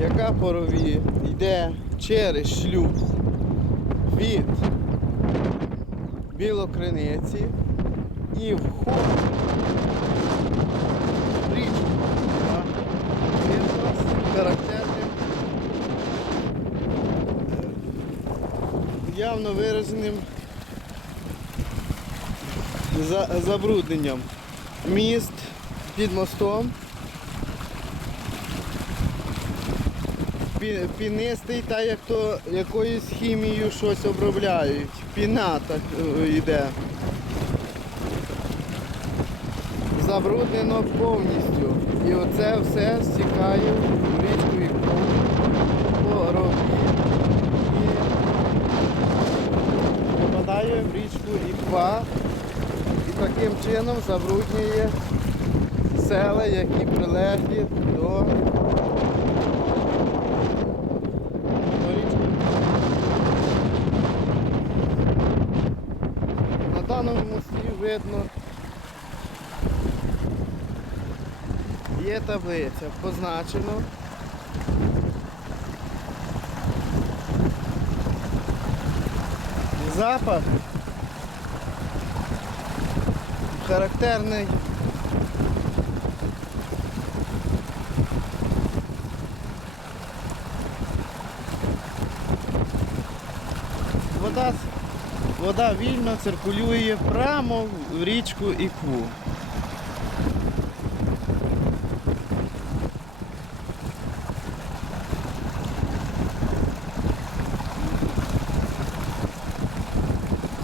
яка порові йде через шлюб від білокриниці і входить в річку. Нас характерним е, явно вираженим забрудненням. Міст під мостом. Пінистий, та як то якоюсь хімією щось обробляють. Піна так е, йде. Забруднено повністю. І оце все стікає в річку Ікру по і попадає в річку Іква і таким чином забруднює села, які прилеглі до Даному мості видно. Є таблиця, позначено. Запах характерний. Вода, вода вільно циркулює прямо в річку Іку.